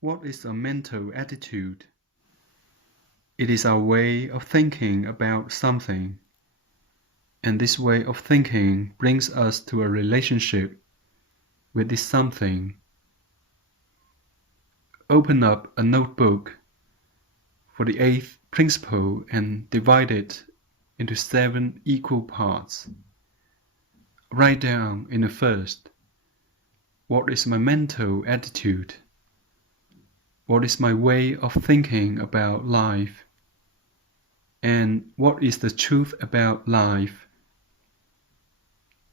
What is a mental attitude? It is our way of thinking about something, and this way of thinking brings us to a relationship with this something. Open up a notebook for the 8th principle and divide it into 7 equal parts. Write down in the first, what is my mental attitude? What is my way of thinking about life? And what is the truth about life?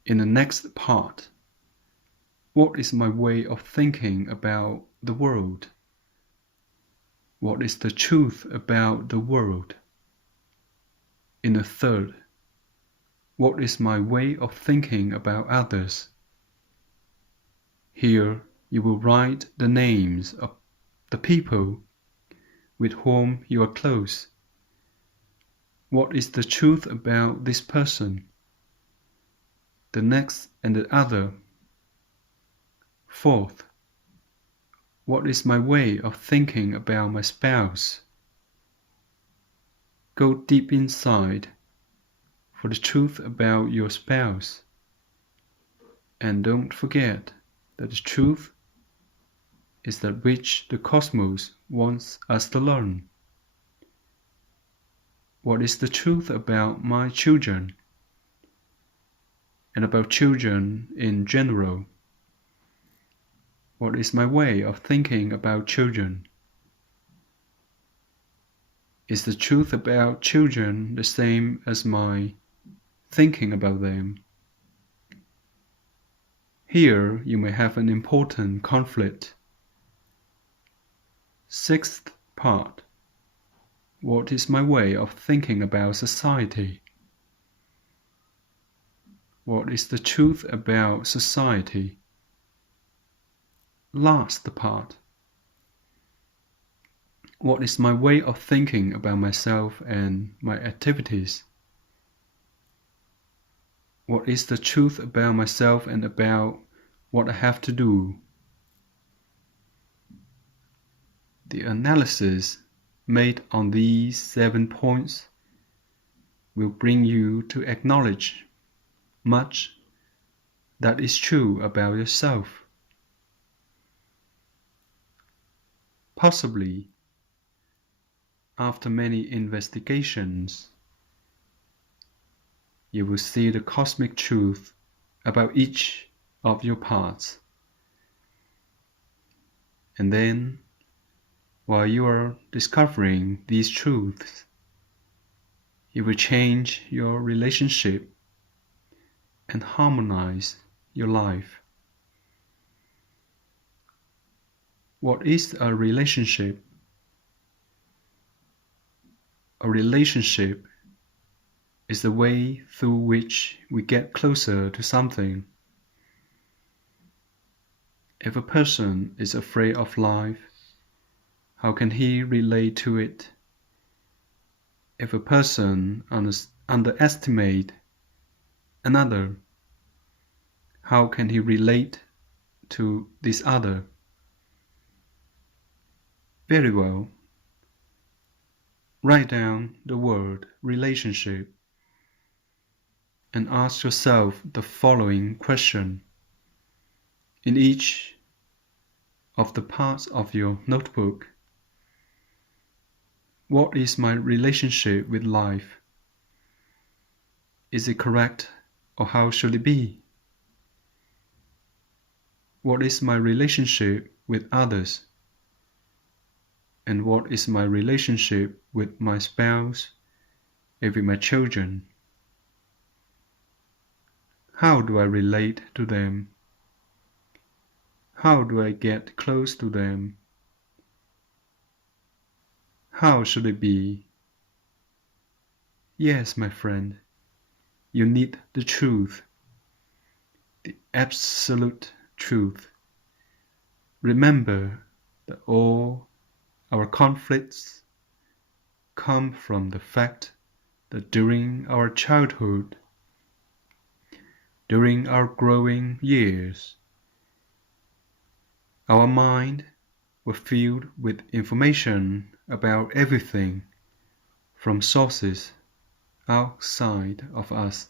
In the next part, what is my way of thinking about the world? What is the truth about the world? In the third, what is my way of thinking about others? Here you will write the names of the people with whom you are close. What is the truth about this person? The next and the other. Fourth, what is my way of thinking about my spouse? Go deep inside for the truth about your spouse. And don't forget that the truth is that which the cosmos wants us to learn. What is the truth about my children? And about children in general? What is my way of thinking about children? Is the truth about children the same as my thinking about them? Here you may have an important conflict. 6th part. What is my way of thinking about society? What is the truth about society? Last part. What is my way of thinking about myself and my activities? What is the truth about myself and about what I have to do? The analysis made on these 7 points will bring you to acknowledge much that is true about yourself. Possibly, after many investigations, you will see the cosmic truth about each of your parts. And then, while you are discovering these truths, you will change your relationship and harmonize your life. What is a relationship? A relationship is the way through which we get closer to something. If a person is afraid of life, how can he relate to it? If a person underestimates another, how can he relate to this other? Very well. Write down the word relationship and ask yourself the following question. In each of the parts of your notebook, what is my relationship with life? Is it correct, or how should it be? What is my relationship with others? And what is my relationship with my spouse and with my children? How do I relate to them? How do I get close to them? How should it be? Yes, my friend, you need the truth, the absolute truth. Remember that all our conflicts come from the fact that during our childhood, during our growing years, our mind were filled with information about everything from sources outside of us.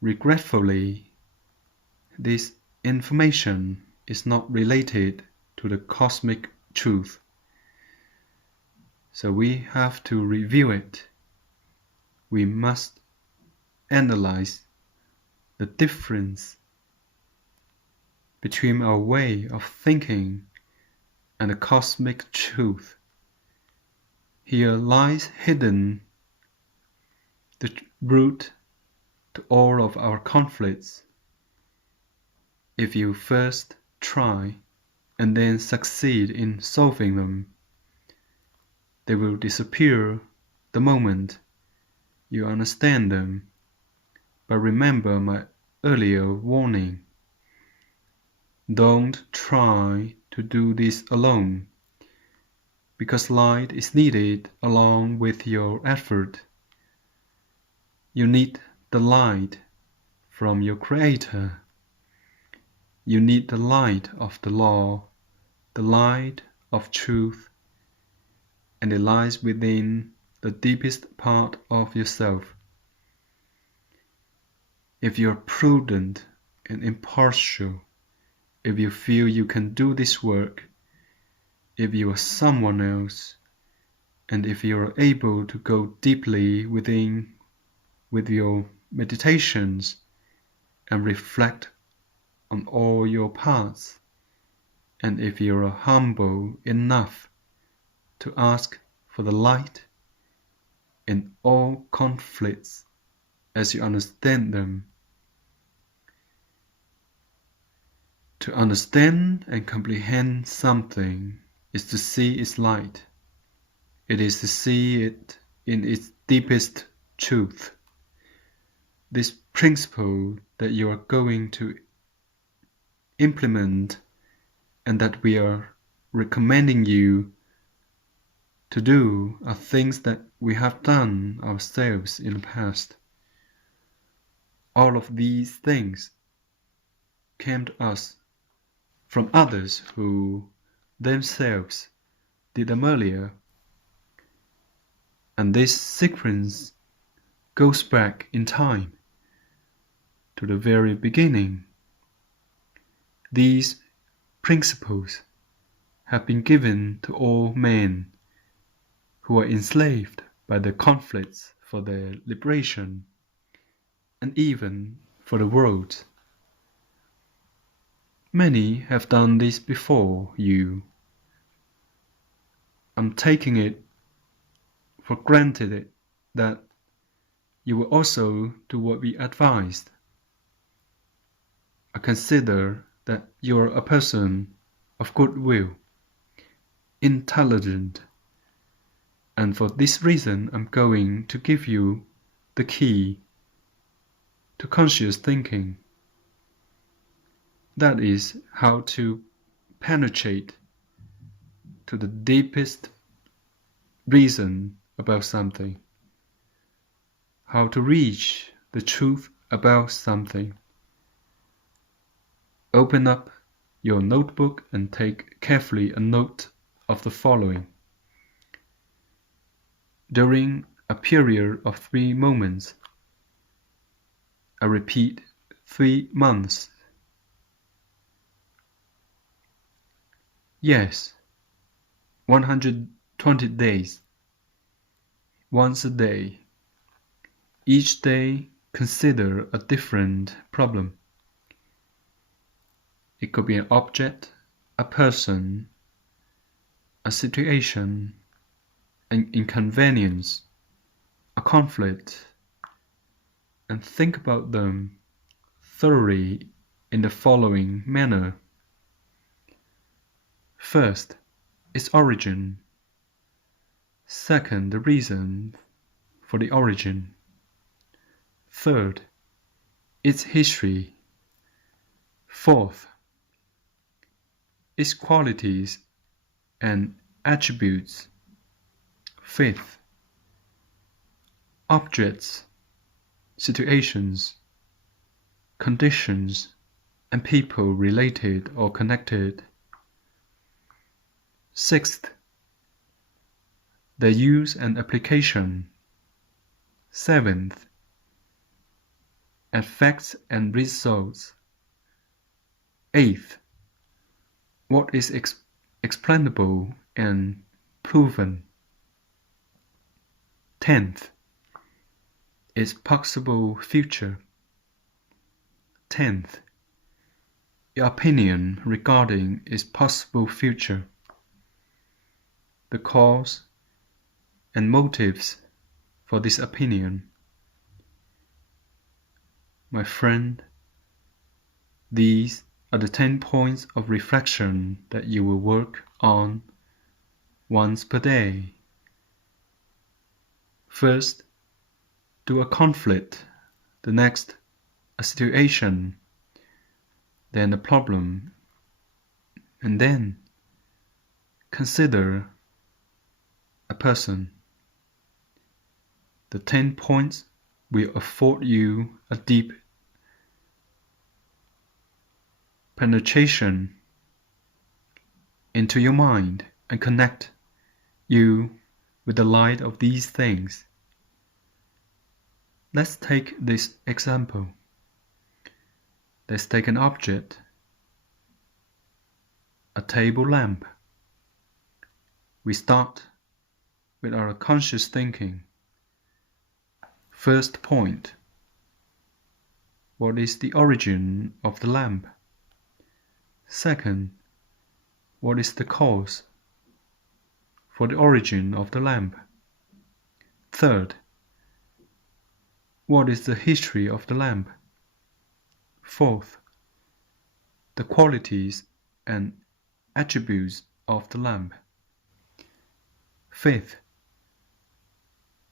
Regretfully, this information is not related to the cosmic truth, so we have to review it. We must analyze the difference between our way of thinking and the cosmic truth. Here lies hidden the root to all of our conflicts. If you first try and then succeed in solving them, they will disappear the moment you understand them. But remember my earlier warning. Don't try to do this alone, because light is needed along with your effort. You need the light from your Creator. You need the light of the law, the light of truth, and it lies within the deepest part of yourself. If you are prudent and impartial, if you feel you can do this work, if you are someone else, and if you are able to go deeply within with your meditations and reflect on all your parts, and if you are humble enough to ask for the light in all conflicts as you understand them. To understand and comprehend something is to see its light. It is to see it in its deepest truth. This principle that you are going to implement and that we are recommending you to do are things that we have done ourselves in the past. All of these things came to us from others who themselves did them earlier. And this sequence goes back in time to the very beginning. These principles have been given to all men who are enslaved by the conflicts for their liberation, and even for the world. Many have done this before you. I'm taking it for granted that you will also do what we advised. I consider that you're a person of goodwill, intelligent, and for this reason I'm going to give you the key to conscious thinking. That is how to penetrate to the deepest reason about something, how to reach the truth about something. Open up your notebook and take carefully a note of the following. During a period of 3 moments, I repeat 3 months. Yes, 120 days, once a day. Each day consider a different problem. It could be an object, a person, a situation, an inconvenience, a conflict, and think about them thoroughly in the following manner. First, its origin. Second, the reason for the origin. Third, its history. Fourth, its qualities and attributes. Fifth, objects, situations, conditions, and people related or connected. Sixth, their use and application. Seventh, effects and results. Eighth, what is explainable and proven. 10th, its possible future. 10th, your opinion regarding its possible future. The cause and motives for this opinion. My friend, these are the 10 points of reflection that you will work on once per day. First, do a conflict, the next, a situation, then a problem, and then consider a person. The 10 points will afford you a deep penetration into your mind and connect you with the light of these things. Let's take this example. Let's take an object, a table lamp. We start with our conscious thinking. First point, what is the origin of the lamp? Second, what is the cause for the origin of the lamp? Third, what is the history of the lamp? Fourth, the qualities and attributes of the lamp. Fifth,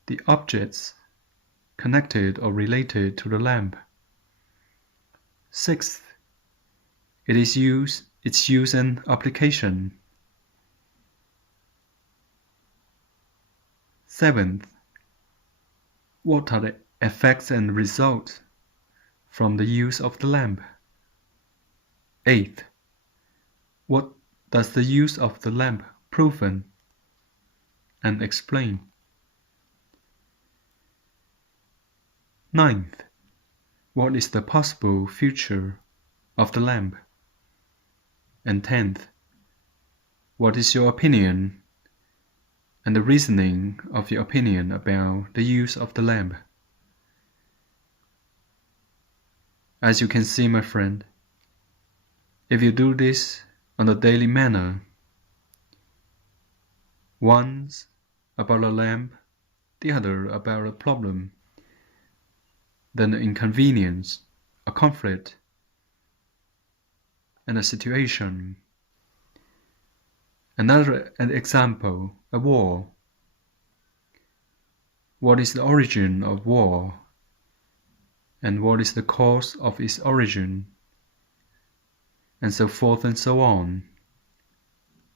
the objects connected or related to the lamp. Sixth, its use and application. Seventh, what are the effects and results from the use of the lamp? Eighth, what does the use of the lamp proven and explain? Ninth, what is the possible future of the lamp? And 10th, what is your opinion and the reasoning of your opinion about the use of the lamp? As you can see, my friend, if you do this on a daily manner, once about a lamp, the other about a problem, then an inconvenience, a conflict, and a situation. Another example, a war. What is the origin of war? And what is the cause of its origin? And so forth and so on.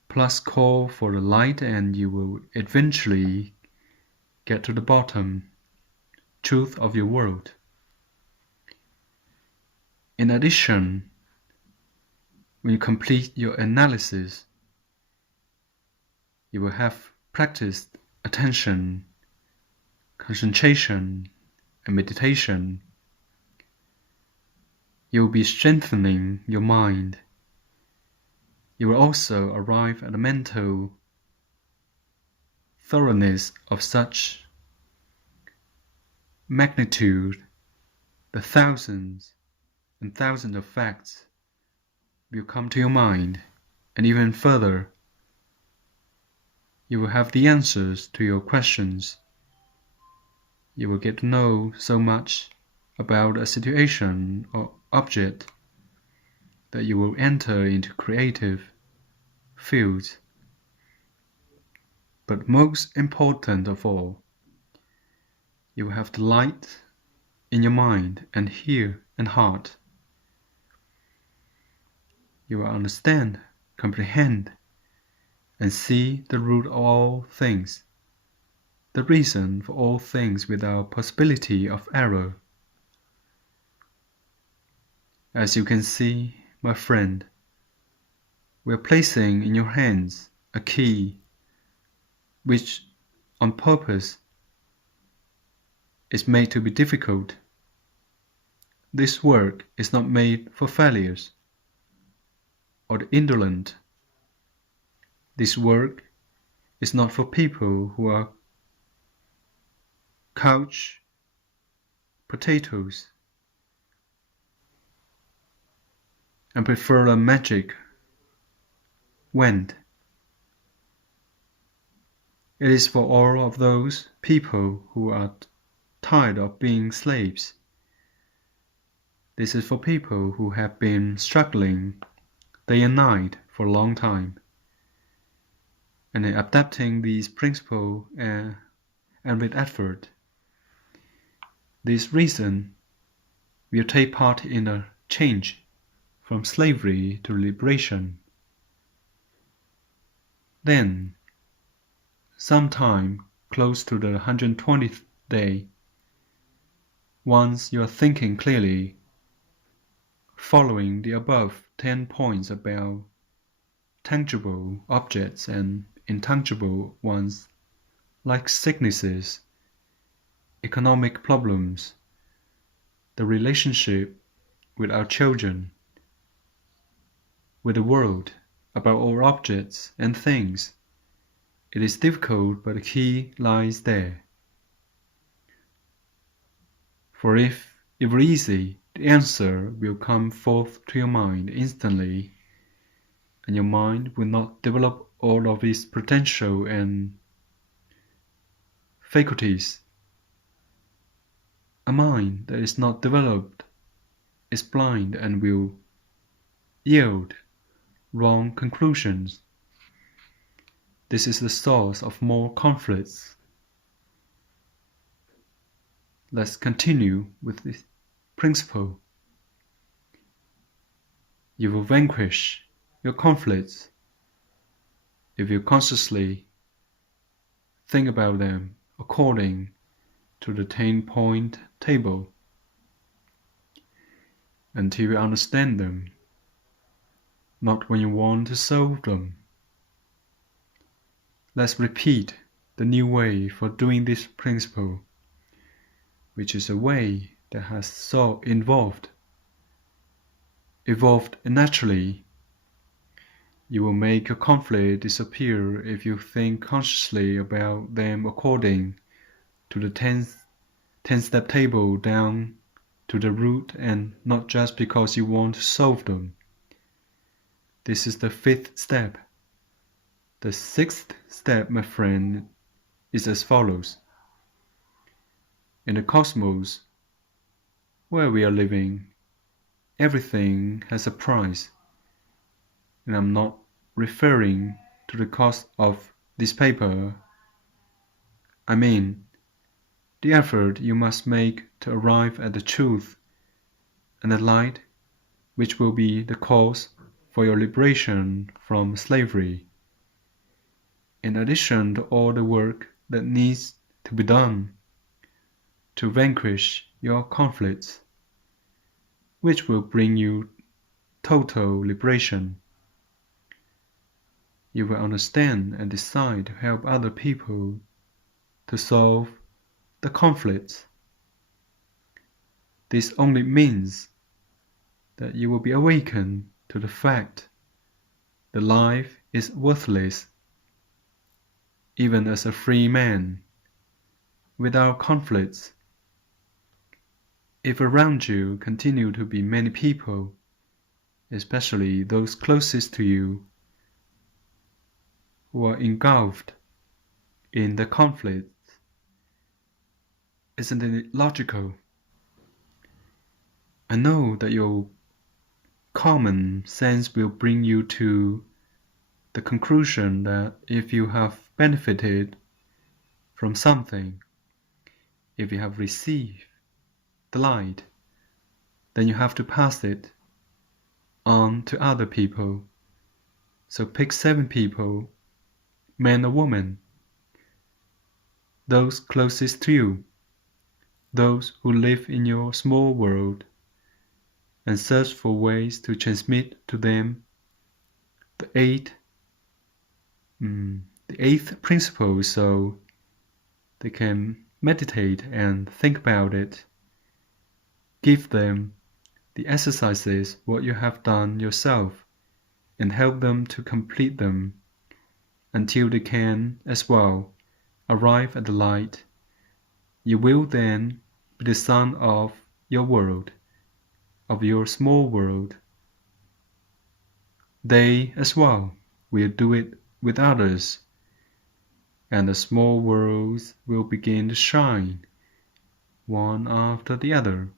Plus call for the light and you will eventually get to the bottom truth of your world. In addition, when you complete your analysis, you will have practiced attention, concentration, and meditation. You will be strengthening your mind. You will also arrive at a mental thoroughness of such magnitude that thousands and thousands of facts will come to your mind, and even further, you will have the answers to your questions. You will get to know so much about a situation or object that you will enter into creative fields. But most important of all, you will have the light in your mind and ear and heart. You will understand, comprehend, and see the root of all things, the reason for all things without possibility of error. As you can see, my friend, we are placing in your hands a key which, on purpose, is made to be difficult. This work is not made for failures or the indolent. This work is not for people who are couch potatoes and prefer a magic wand. It is for all of those people who are tired of being slaves. This is for people who have been struggling day and night for a long time, and in adapting these principles and with effort. This reason will take part in a change from slavery to liberation. Then, sometime close to the 120th day, once you are thinking clearly, following the above 10 points about tangible objects and intangible ones like sicknesses, economic problems, the relationship with our children, with the world, about all objects and things. It is difficult, but the key lies there. For if it were easy, the answer will come forth to your mind instantly, and your mind will not develop all of its potential and faculties. A mind that is not developed is blind and will yield wrong conclusions. This is the source of more conflicts. Let's continue with this principle. You will vanquish your conflicts if you consciously think about them according to the 10-point table until you understand them, not when you want to solve them. Let's repeat the new way for doing this principle, which is a way that has so evolved naturally. You will make your conflict disappear if you think consciously about them according to the 10-step table down to the root, and not just because you want to solve them. This is the 5th step. The 6th step, my friend, is as follows. In the cosmos where we are living, everything has a price, and I'm not referring to the cost of this paper. I mean, the effort you must make to arrive at the truth and the light which will be the cause for your liberation from slavery. In addition to all the work that needs to be done to vanquish your conflicts, which will bring you total liberation, you will understand and decide to help other people to solve the conflicts. This only means that you will be awakened to the fact that life is worthless, even as a free man, without conflicts. If around you continue to be many people, especially those closest to you, who are engulfed in the conflict, isn't it logical? I know that your common sense will bring you to the conclusion that if you have benefited from something, if you have received the light, then you have to pass it on to other people. So pick 7 people, man or woman, those closest to you, those who live in your small world, and search for ways to transmit to them the eighth principle so they can meditate and think about it. Give them the exercises what you have done yourself and help them to complete them until they can as well arrive at the light. You will then be the sun of your world, of your small world. They as well will do it with others, and the small worlds will begin to shine, one after the other,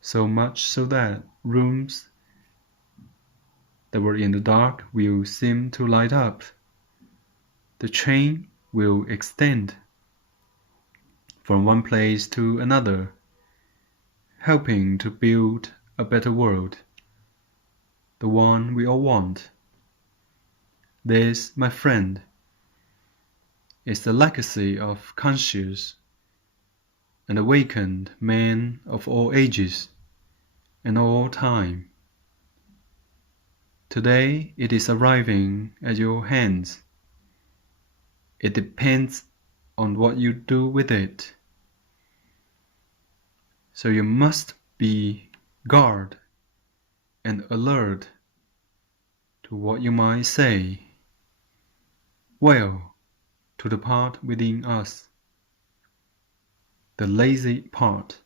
so much so that rooms that were in the dark will seem to light up. The chain will extend from one place to another, helping to build a better world, the one we all want. This, my friend, is the legacy of conscious and awakened men of all ages and all time. Today it is arriving at your hands. It depends on what you do with it. So you must be guard and alert to what you might say. Well, to the part within us, the lazy part,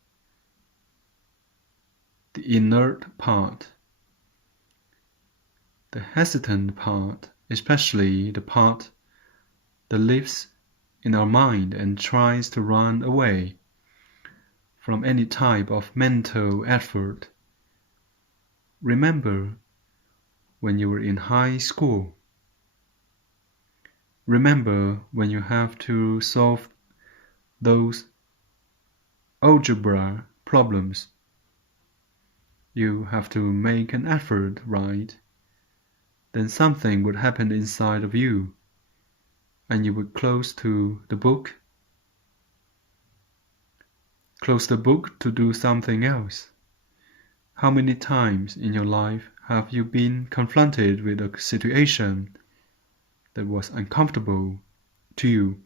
the inert part, the hesitant part, especially the part that lives in our mind and tries to run away from any type of mental effort. Remember when you were in high school. Remember when you have to solve those algebra problems. You have to make an effort, right? Then something would happen inside of you, and you would close the book to do something else. How many times in your life have you been confronted with a situation that was uncomfortable to you,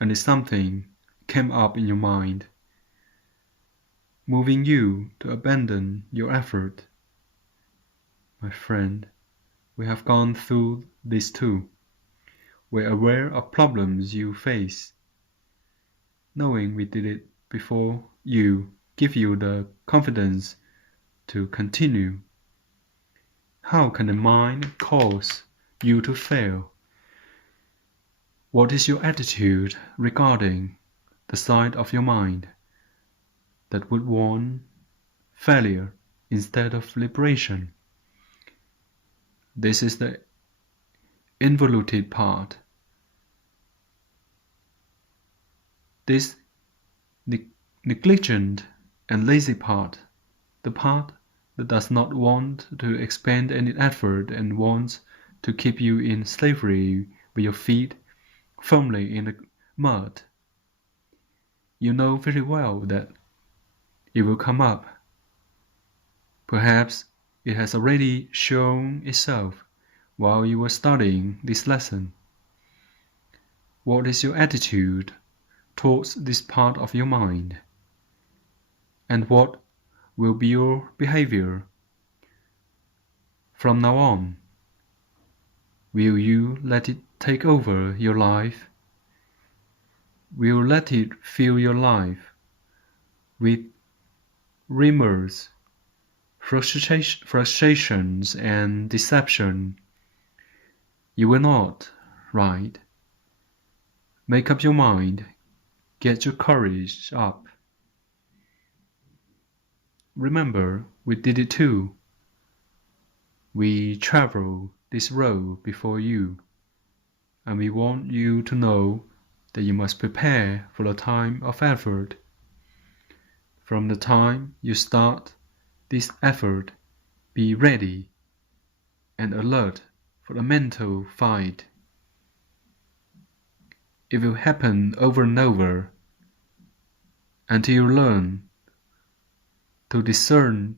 and something came up in your mind, moving you to abandon your effort? My friend, we have gone through this too. We're aware of problems you face. Knowing we did it before you give you the confidence to continue. How can the mind cause you to fail? What is your attitude regarding the side of your mind that would want failure instead of liberation? This is the involuted part. This negligent and lazy part, the part that does not want to expend any effort and wants to keep you in slavery with your feet firmly in the mud. You know very well that it will come up. Perhaps it has already shown itself while you were studying this lesson. What is your attitude towards this part of your mind? And what will be your behavior from now on? Will you let it take over your life? Will you let it fill your life with remorse, frustrations, and deception? You will not, right? Make up your mind. Get your courage up. Remember, we did it too. We traveled this road before you, and we want you to know that you must prepare for the time of effort. From the time you start this effort, be ready and alert for the mental fight. It will happen over and over until you learn to discern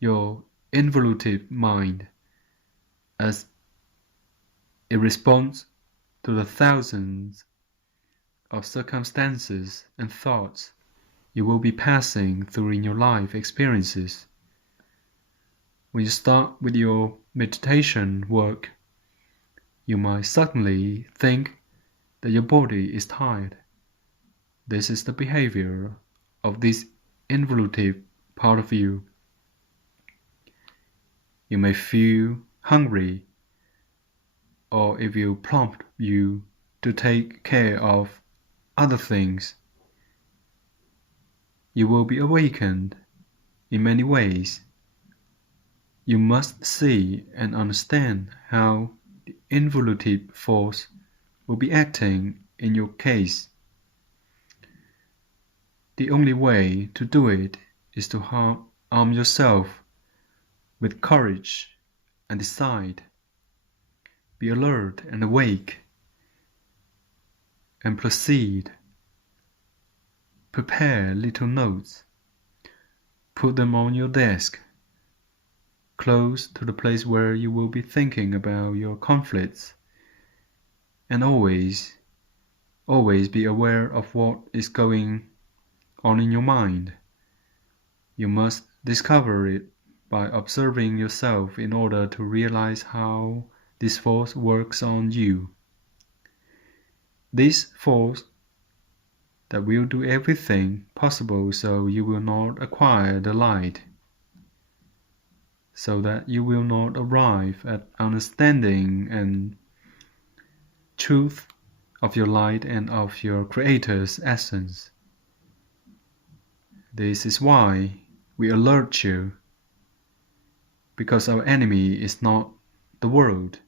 your involutive mind, as it responds to the thousands of circumstances and thoughts you will be passing through in your life experiences. When you start with your meditation work, you might suddenly think that your body is tired. This is the behavior of this involutive part of you. You may feel hungry, or if you prompt you to take care of other things, you will be awakened in many ways. You must see and understand how the involutive force will be acting in your case. The only way to do it is to arm yourself with courage and decide. Be alert and awake, and proceed. Prepare little notes. Put them on your desk, close to the place where you will be thinking about your conflicts, and always be aware of what is going on in your mind. You must discover it by observing yourself in order to realize how this force works on you. This force that will do everything possible so you will not acquire the light, so that you will not arrive at understanding and truth of your light and of your Creator's essence. This is why we alert you, because our enemy is not the world.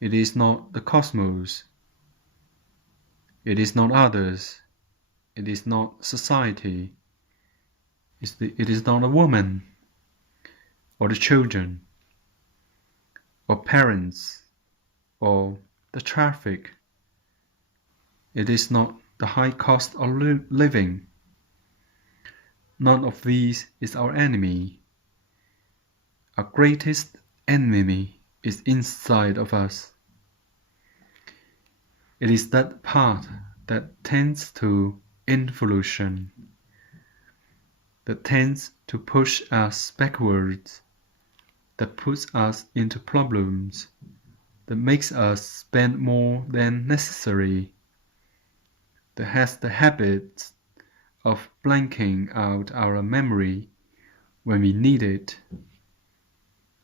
It is not the cosmos. It is not others. It is not society. It is not a woman, or the children, or parents, or the traffic. It is not the high cost of living. None of these is our enemy. Our greatest enemy is inside of us. It is that part that tends to involution, that tends to push us backwards, that puts us into problems, that makes us spend more than necessary, that has the habit of blanking out our memory when we need it,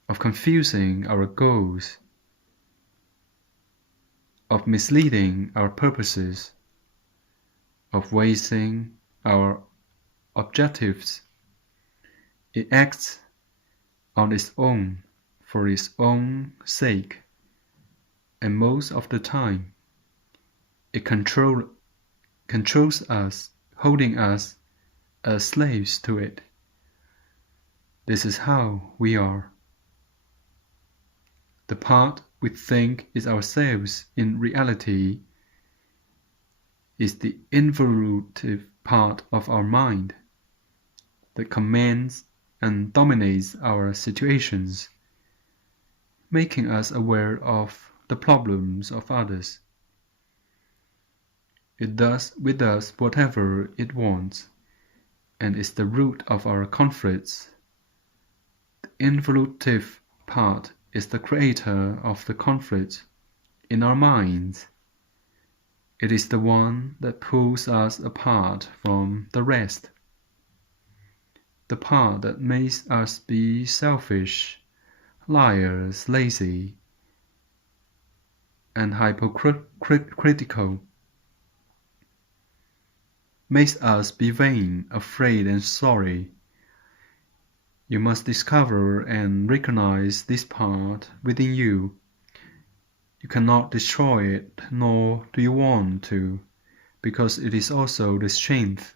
of confusing our goals, of misleading our purposes, of wasting our objectives. It acts on its own, for its own sake, and most of the time it controls us, holding us as slaves to it. This is how we are. The part we think is ourselves in reality is the involutive part of our mind that commands and dominates our situations, making us aware of the problems of others. It does with us whatever it wants, and is the root of our conflicts. The involutive part is the creator of the conflict in our minds. It is the one that pulls us apart from the rest. The part that makes us be selfish, liars, lazy, and hypocritical, makes us be vain, afraid, and sorry. You must discover and recognize this part within you. You cannot destroy it, nor do you want to, because it is also the strength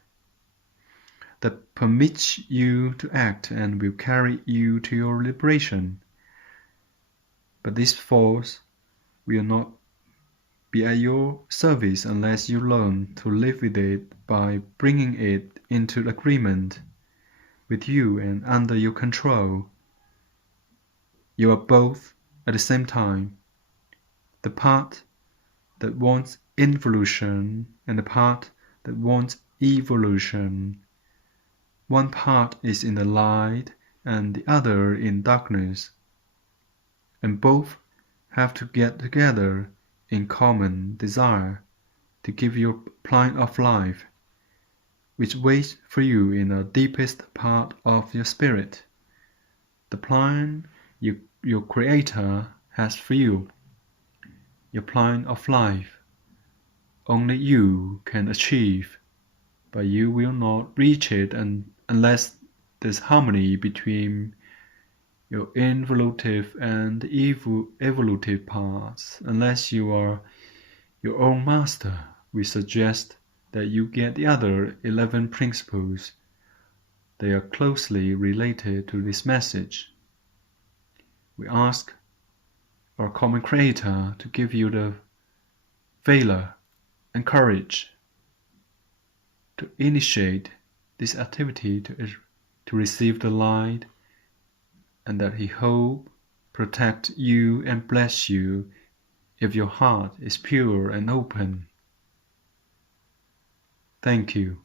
that permits you to act and will carry you to your liberation. But this force will not be at your service unless you learn to live with it by bringing it into agreement with you and under your control. You are both at the same time, the part that wants involution and the part that wants evolution. One part is in the light and the other in darkness, and both have to get together in common desire to give you a plan of life, which waits for you in the deepest part of your spirit, the plan your Creator has for you, your plan of life. Only you can achieve, but you will not reach it unless there's harmony between your involutive and evolutive parts. Unless you are your own master, we suggest that you get the other 11 principles. They are closely related to this message. We ask our common Creator to give you the valor and courage to initiate this activity to receive the light, and that He hope, protect you and bless you if your heart is pure and open. Thank you.